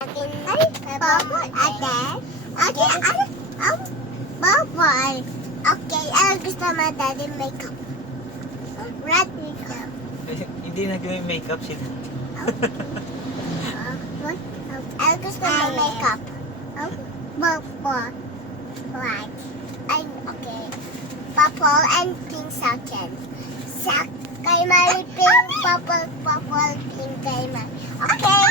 Ay, bubble. Ate? Okay, bubble. Okay, ano gusto mo, Daddy? Makeup. Red makeup. Hindi nag-may makeup sila. What? Ano gusto mo, makeup? Bubble. Black. Okay. Purple and pink second. Kay Mari pink, purple, pink kay Mari. Okay.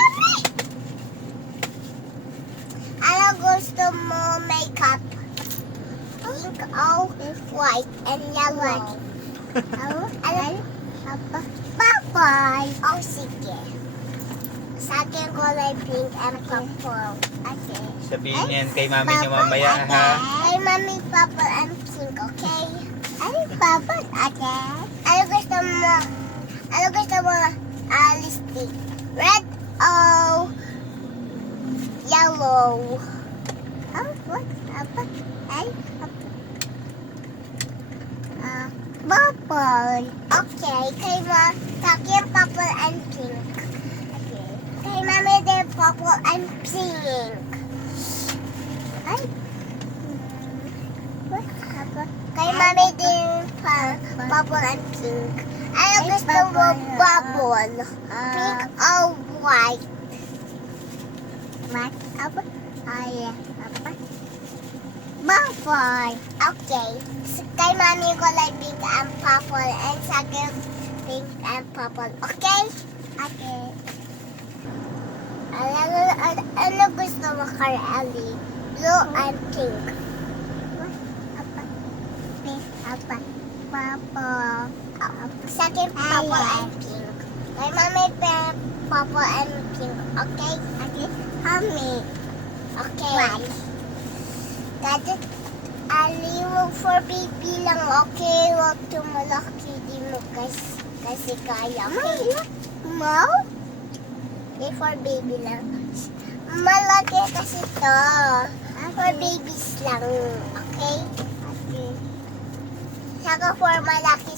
Ano gusto mo makeup? Pink, white, and yellow. Purple. Oh, sige. Sa akin kulay pink and purple. Okay. Sabihin niyan kay mami niyo mamaya, ha? Kay mami, purple and pink, okay? Ay, purple, okay? Ano gusto mo, lipstick? Red or yellow? What? Ay, purple. Okay, kay sa akin purple and pink. Okay. Kay mami din purple and pink. Ay. Kay mami din purple and pink. Ano gusto mo, bubble? Pink or white? What? Ay, bubble. Okay. Kay mami ko like pink and purple and sa akin pink and purple. Okay? Okay. Ano gusto mo, Carly? Blue and pink. Purple. Sa akin, purple and pink. Kay mami, purple and pink. Okay? Okay. Mami. Okay. Right. Daddy, aliwag for baby lang, okay? Huwag tumalaki, di mo kasi kaya. Okay? Mo? Okay, for baby lang. Malaki kasi to. For babies lang. Okay? Okay. Saka for malaki.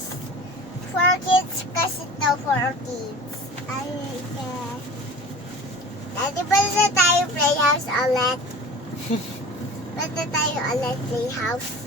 For kids kasi to, for kids. Ay, okay. Dati pa sa tayo playhouse ulit. Pwede tayo ulit playhouse.